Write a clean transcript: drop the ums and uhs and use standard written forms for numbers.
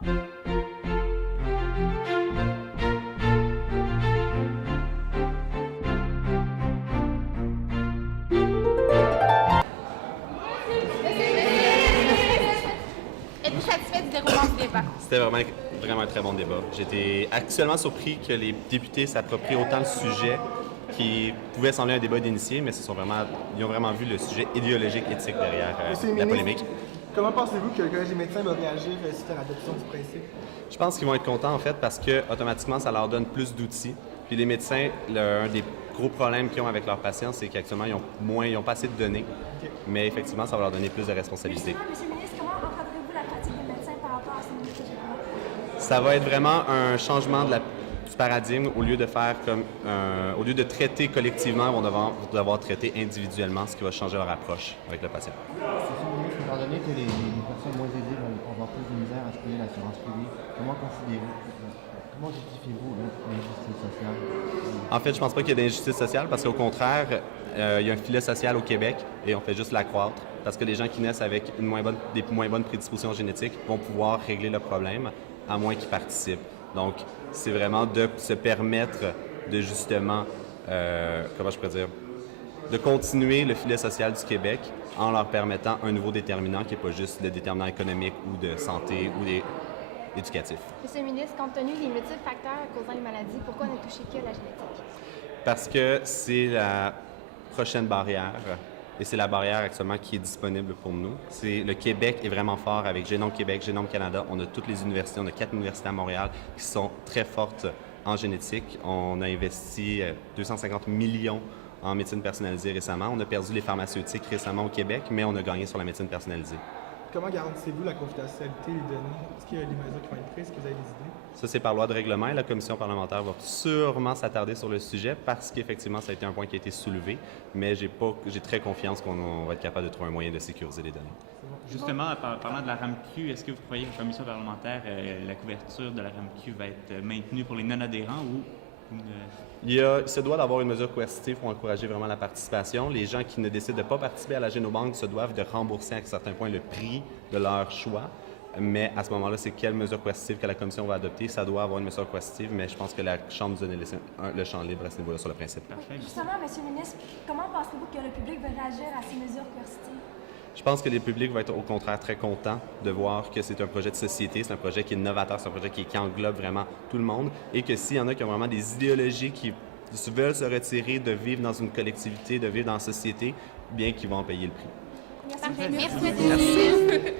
Êtes-vous satisfait du déroulement du débat? C'était vraiment un très bon débat. J'étais actuellement surpris que les députés s'approprient autant le sujet qui pouvait sembler un débat d'initiés, mais ils ont vraiment vu le sujet idéologique, éthique derrière Monsieur le la ministre, polémique. comment pensez-vous que le Collège des médecins va réagir suite à l'adoption du principe? Je pense qu'ils vont être contents en fait parce que automatiquement ça leur donne plus d'outils. Puis les médecins, un des gros problèmes qu'ils ont avec leurs patients, c'est qu'actuellement ils ont pas assez de données. Mais effectivement, ça va leur donner plus de responsabilités. Monsieur le ministre, comment encadrez-vous la pratique des médecins par rapport à ce nouveau projet? Ça va être vraiment un changement du paradigme au lieu au lieu de traiter collectivement, ils vont devoir traiter individuellement, ce qui va changer leur approche avec le patient. Monsieur le ministre, étant donné que les personnes moins aisées vont avoir plus de misère à se payer l'assurance privée, comment justifiez-vous l'injustice sociale? En fait, je pense pas qu'il y ait d'injustice sociale parce qu'au contraire, il y a un filet social au Québec et on fait juste l'accroître parce que les gens qui naissent avec des moins bonnes prédispositions génétiques vont pouvoir régler le problème à moins qu'ils participent. Donc, c'est vraiment de se permettre de justement, comment je pourrais dire, de continuer le filet social du Québec en leur permettant un nouveau déterminant qui n'est pas juste le déterminant économique ou de santé ou éducatif. Monsieur le ministre, compte tenu des multiples facteurs causant les maladies, pourquoi ne toucher que la génétique? Parce que c'est la prochaine barrière et c'est la barrière actuellement qui est disponible pour nous. Le Québec est vraiment fort avec Génome Québec, Génome Canada. On a toutes les universités, on a 4 universités à Montréal qui sont très fortes en génétique. On a investi 250 millions en médecine personnalisée récemment. On a perdu les pharmaceutiques récemment au Québec, mais on a gagné sur la médecine personnalisée. Comment garantissez-vous la confidentialité des données? Est-ce qu'il y a des mesures qui vont être prises? Est-ce que vous avez des idées? Ça, c'est par loi de règlement et la commission parlementaire va sûrement s'attarder sur le sujet parce qu'effectivement, ça a été un point qui a été soulevé, mais j'ai très confiance qu'on va être capable de trouver un moyen de sécuriser les données. Justement, parlant de la RAMQ, est-ce que vous croyez qu'en commission parlementaire, la couverture de la RAMQ va être maintenue pour les non-adhérents ou Il se doit d'avoir une mesure coercitive pour encourager vraiment la participation. Les gens qui ne décident de ne pas participer à la Génobanque se doivent de rembourser à certains points le prix de leur choix. Mais à ce moment-là, c'est quelle mesure coercitive que la commission va adopter. Ça doit avoir une mesure coercitive, mais je pense que la Chambre nous donne le champ libre à ce niveau-là sur le principe. Justement, Monsieur le ministre, comment pensez-vous que le public va réagir à ces mesures coercitives? Je pense que les publics vont être au contraire très contents de voir que c'est un projet de société, c'est un projet qui est novateur, c'est un projet qui englobe vraiment tout le monde et que s'il y en a qui ont vraiment des idéologies qui veulent se retirer de vivre dans une collectivité, de vivre dans la société, bien qu'ils vont en payer le prix. Merci.